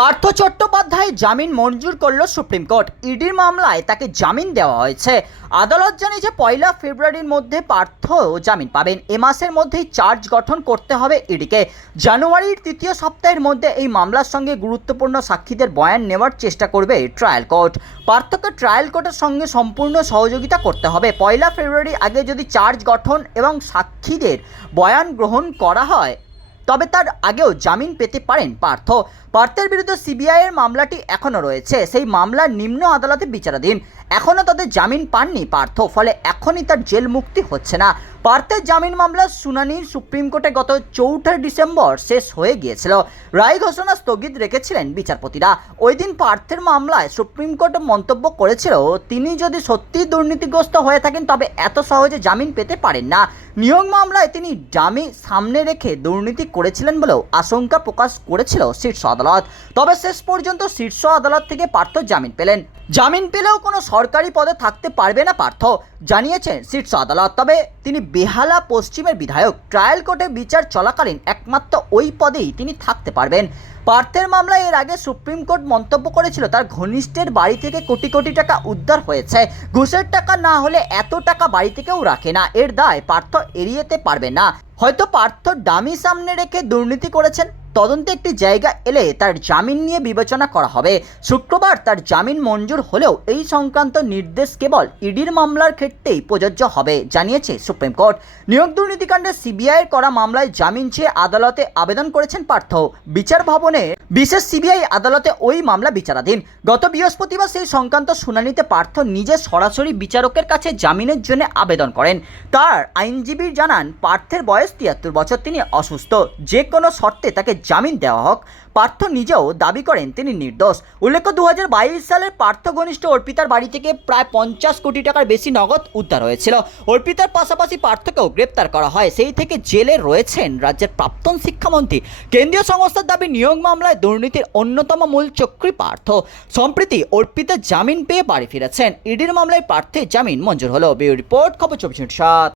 পার্থ চট্টোপাধ্যায় জামিন মঞ্জুর করল supreme court. ইডির মামলায় তাকে জামিন দেওয়া হয়েছে। আদালত জানিয়েছে পয়লা ফেব্রুয়ারির মধ্যে পার্থ জামিন পাবেন। এ মাসের মধ্যেই চার্জ গঠন করতে হবে ইডিকে। জানুয়ারির তৃতীয় সপ্তাহের মধ্যে এই মামলার সঙ্গে গুরুত্বপূর্ণ সাক্ষীদের বয়ান নেওয়ার চেষ্টা করবে ট্রায়াল কোর্ট। পার্থকে ট্রায়াল কোর্টের সঙ্গে সম্পূর্ণ সহযোগিতা করতে হবে। পয়লা ফেব্রুয়ারি আগে যদি চার্জ গঠন এবং সাক্ষীদের বয়ান গ্রহণ করা হয় তবে তার আগেও জামিন পেতে পারেন পার্থ। পার্থের বিরুদ্ধে সিবিআইয়ের মামলাটি এখনও রয়েছে। সেই মামলা নিম্ন আদালতে বিচারাধীন। এখনও তাদের জামিন পাননি পার্থ, ফলে এখনই তার জেল মুক্তি হচ্ছে না। পার্থের জামিন মামলার শুনানি সুপ্রিম কোর্টে গত চৌঠা ডিসেম্বর শেষ হয়ে গিয়েছিল। রায় ঘোষণা স্থগিত রেখেছিলেন বিচারপতিরা। ওই দিন পার্থের মামলায় সুপ্রিম কোর্ট মন্তব্য করেছিল, তিনি যদি সত্যিই দুর্নীতিগ্রস্ত হয়ে থাকেন, তবে এত সহজে জামিন পেতে পারেন না। নিয়োগ মামলায় তিনি ডামি সামনে রেখে দুর্নীতি করেছিলেন বলেও আশঙ্কা প্রকাশ করেছিল শীর্ষ আদালত। তবে শেষ পর্যন্ত শীর্ষ আদালত থেকে পার্থ জামিন পেলেন। জামিন পেলেও কোনো সরকারি পদে থাকতে পারবে না পার্থ, জানিয়েছেন শীর্ষ আদালত। তবে তিনি বেহালা পশ্চিমের বিধায়ক, ট্রায়াল কোর্টে বিচার চলাকালীন একমাত্র ওই পদেই তিনি থাকতে পারবেন। পার্থের মামলায় এর আগে সুপ্রিম কোর্ট মন্তব্য করেছিল, তার ঘনিষ্ঠের বাড়ি থেকে কোটি কোটি টাকা উদ্ধার হয়েছে। ঘুষের টাকা না হলে এত টাকা বাড়ি থেকেও রাখে না। এর দায় পার্থ এড়িয়েতে পারবে না। হয়তো পার্থ ডামি সামনে রেখে দুর্নীতি করেছেন। তদন্তে একটি জায়গা এলে তার জামিন নিয়ে বিবেচনা করা হবে। শুক্রবার তার জামিন মঞ্জুর হলেও এই সংক্রান্ত নির্দেশ কেবল ইডির মামলার ক্ষেত্রেই প্রযোজ্য হবে, জানিয়েছে সুপ্রিম কোর্ট। নিয়োগ দুর্নীতিকাণ্ডে সিবিআইয়ের করা মামলায় জামিন চেয়ে আদালতে আবেদন করেছেন পার্থ। বিচার ভবনে বিশেষ সিবিআই আদালতে ওই মামলা বিচারাধীন। গত বৃহস্পতিবার সেই সংক্রান্ত শুনানিতে পার্থ নিজে সরাসরি বিচারকের কাছে জামিনের জন্য আবেদন করেন। তার আইনজীবী জানান, পার্থের বয়স তিয়াত্তর বছর, তিনি অসুস্থ। যে কোনো শর্তে তাকে জামিন দেওয়া হোক, পার্থ নিজেও দাবি করেন তিনি নির্দোষ। উল্লেখ্য দু হাজার বাইশ সালের পার্থ ঘনিষ্ঠ অর্পিতার বাড়ি থেকে প্রায় পঞ্চাশ কোটি টাকার বেশি নগদ উদ্ধার হয়েছিল। অর্পিতার পাশাপাশি পার্থকেও গ্রেপ্তার করা হয়। সেই থেকে জেলে রয়েছেন রাজ্যের প্রাক্তন শিক্ষামন্ত্রী। কেন্দ্রীয় সংস্থার দাবি, নিয়োগ মামলায় দুর্নীতির অন্যতম মূল চক্রী পার্থ। সম্প্রতি অর্পিতা জামিন পেয়ে বাড়ি ফিরেছেন। ইডির মামলায় পার্থের জামিন মঞ্জুর হলো। বিউ রিপোর্ট, খবর চব্বিশ সাত।